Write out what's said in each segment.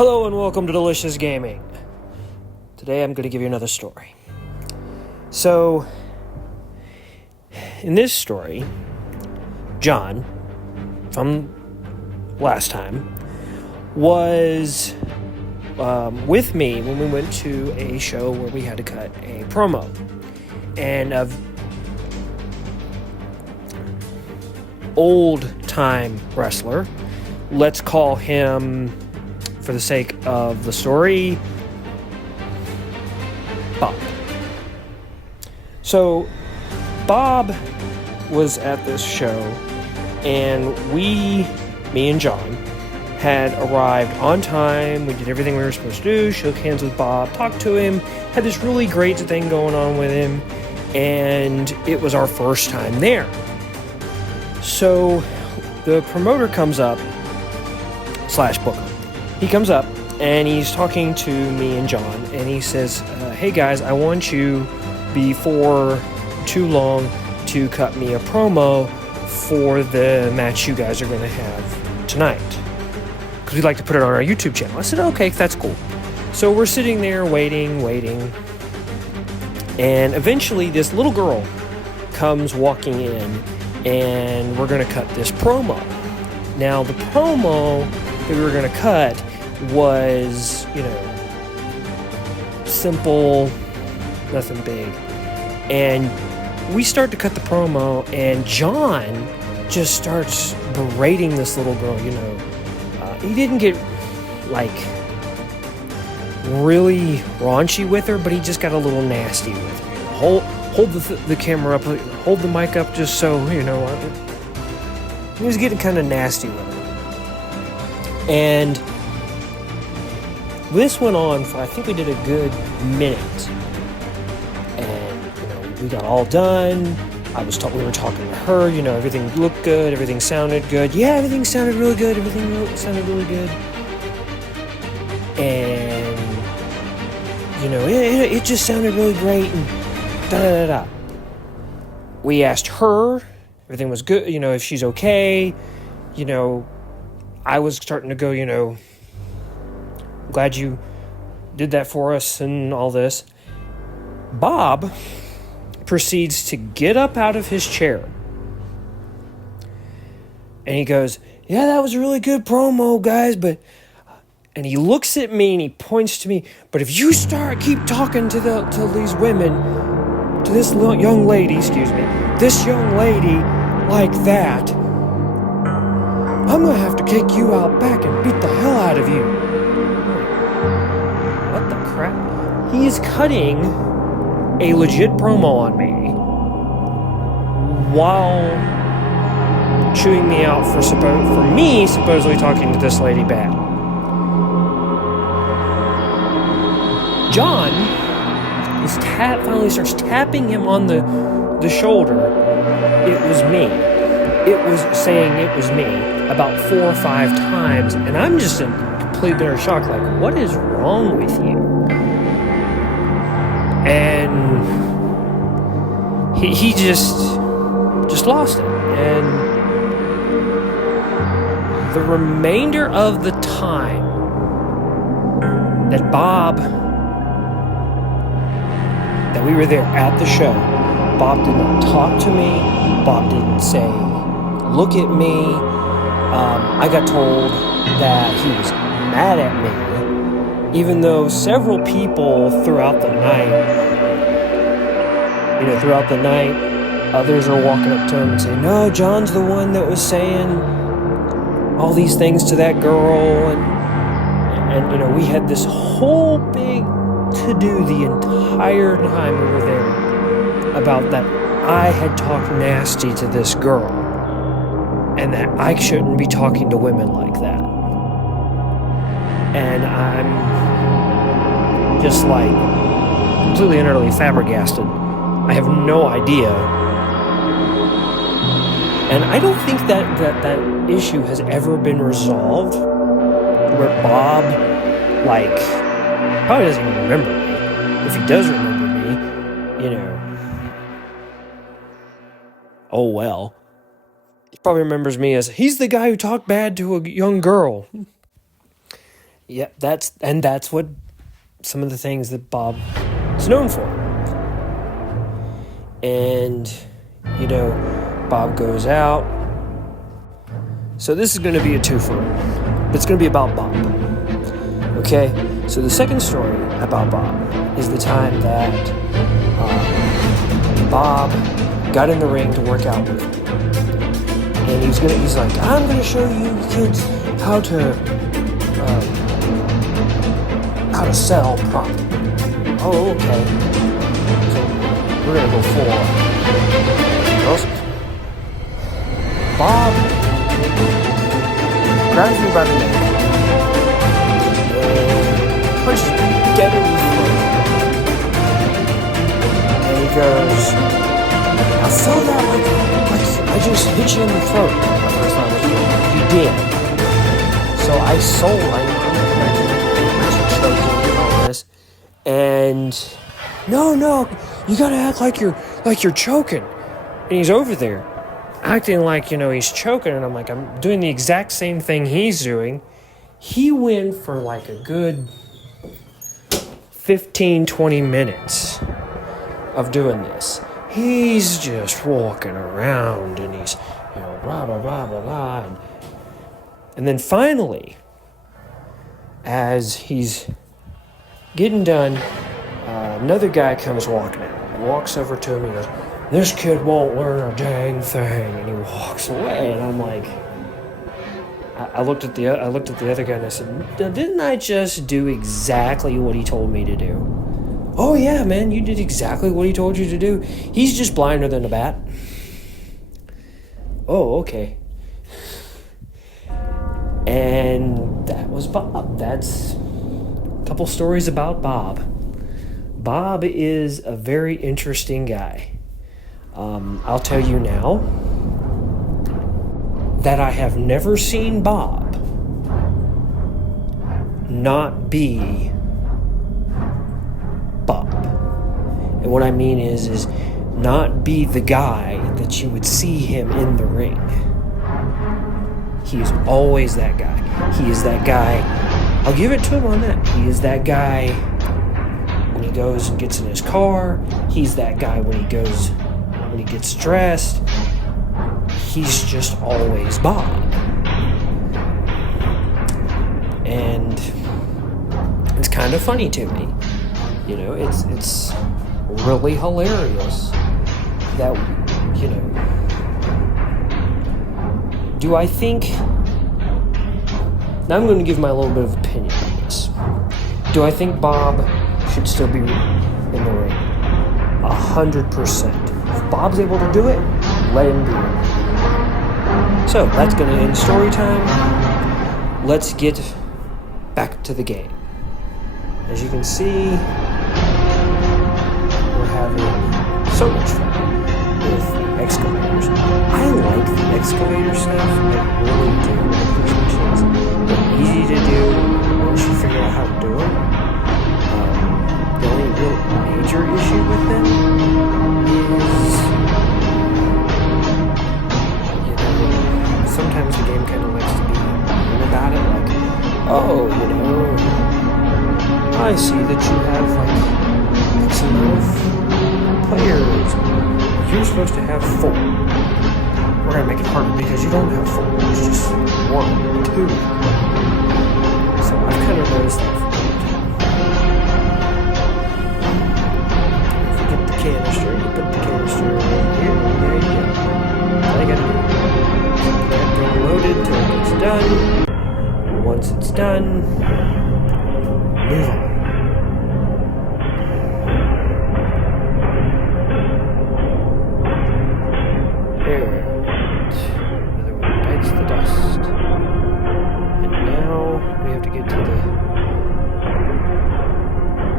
Hello and welcome to Delicious Gaming. Today I'm going to give you another story. So, in this story, John, from last time, was with me when we went to a show where we had to cut a promo. And of old-time wrestler, let's call him, for the sake of the story, Bob. So, Bob was at this show, and me and John, had arrived on time. We did everything we were supposed to do, shook hands with Bob, talked to him, had this really great thing going on with him, and it was our first time there. So, the promoter comes up, / booker. He comes up, and he's talking to me and John, and he says, hey guys, I want you, before too long, to cut me a promo for the match you guys are going to have tonight, because we'd like to put it on our YouTube channel. I said, okay, that's cool. So we're sitting there waiting, and eventually this little girl comes walking in, and we're going to cut this promo. Now, the promo that we were going to cut was, simple, nothing big. And we start to cut the promo, and John just starts berating this little girl, He didn't get, really raunchy with her, but he just got a little nasty with her. Hold the camera up, hold the mic up just so, he was getting kind of nasty with her. And this went on for, I think we did a good minute. And, we got all done. We were talking to her, everything looked good, everything sounded good. Yeah, everything sounded really good, sounded really good. And, it just sounded really great, and da-da-da-da. We asked her, everything was good, if she's okay. I was starting to go, glad you did that for us and all this. Bob proceeds to get up out of his chair. And he goes, yeah, that was a really good promo, guys, but... And he looks at me and he points to me, but if you keep talking to these women, to this young lady, like that, I'm going to have to kick you out back and beat the hell out of you. What the crap? He is cutting a legit promo on me while chewing me out for me supposedly talking to this lady bad. John finally starts tapping him on the shoulder. It was me. It was saying it was me about 4 or 5 times, and I'm just in complete bitter shock, what is wrong with you? And he just lost it. And the remainder of the time that we were there at the show, Bob did not talk to me. Bob didn't say, look at me. I got told that he was mad at me, even though several people throughout the night, others are walking up to him and saying, no, John's the one that was saying all these things to that girl. And we had this whole big to-do the entire time we were there about that I had talked nasty to this girl, and that I shouldn't be talking to women like that. And I'm just completely and utterly flabbergasted. I have no idea. And I don't think that issue has ever been resolved, where Bob, probably doesn't even remember me. If he does remember me, oh well. He probably remembers me as, he's the guy who talked bad to a young girl. Yeah, that's what some of the things that Bob is known for. And, you know, Bob goes out. So this is going to be a twofer. But it's going to be about Bob. Okay? So the second story about Bob is the time that Bob got in the ring to work out with him. And he's like, I'm going to show you kids how to sell properly. Oh, okay. So we're going to go for Bob grabs me by the neck and punches me dead in the throat. And he goes, I felt that like I just hit you in the throat. My first time was you did. So I sold, I'm choking and all this. And no, you gotta act like you're choking. And he's over there acting like, he's choking, and I'm like, I'm doing the exact same thing he's doing. He went for like a good 15-20 minutes of doing this. He's just walking around and he's, blah, blah, blah, blah, blah. And then finally, as he's getting done, another guy comes walking in. Walks over to him and goes, this kid won't learn a dang thing. And he walks away. And I'm like, I looked at the other guy and I said, didn't I just do exactly what he told me to do? Oh yeah, man, you did exactly what he told you to do. He's just blinder than a bat. Oh, okay. And that was Bob. That's a couple stories about Bob. Bob is a very interesting guy. I'll tell you now that I have never seen Bob not be Bob. And what I mean is not be the guy that you would see him in the ring. He is always that guy. He is that guy. I'll give it to him on that. He is that guy when he goes and gets in his car. He's that guy when he gets dressed. He's just always Bob. And it's kind of funny to me. It's really hilarious that, do I think... Now I'm going to give my little bit of opinion on this. Do I think Bob should still be in the ring? 100%. If Bob's able to do it, let him do it. So, that's going to end story time. Let's get back to the game. As you can see, we're having so much fun with the excavators. I like the excavator stuff. I really do. These machines, they're easy to do once you figure out how to do them. The only real major issue with them is, sometimes the game kind of likes to be mean about it, like, oh, I see that you have like X amount of players. You're supposed to have 4. We're gonna make it harder because you don't have 4. It's just 1, 2. So I've kind of noticed that from time to time. If you get the canister, you put the canister over here, and there you go. All you gotta do. Keep that thing loaded till it gets done. Once it's done, move on. Another one bites the dust. And now we have to get to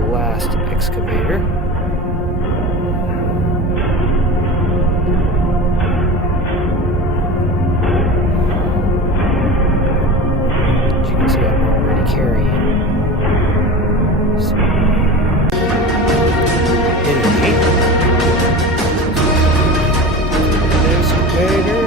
the last excavator. As you can see, I'm already carrying some energy. Excavator.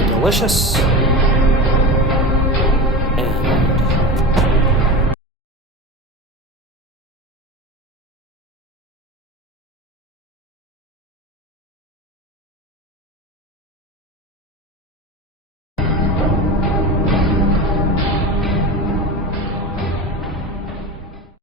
the delicious.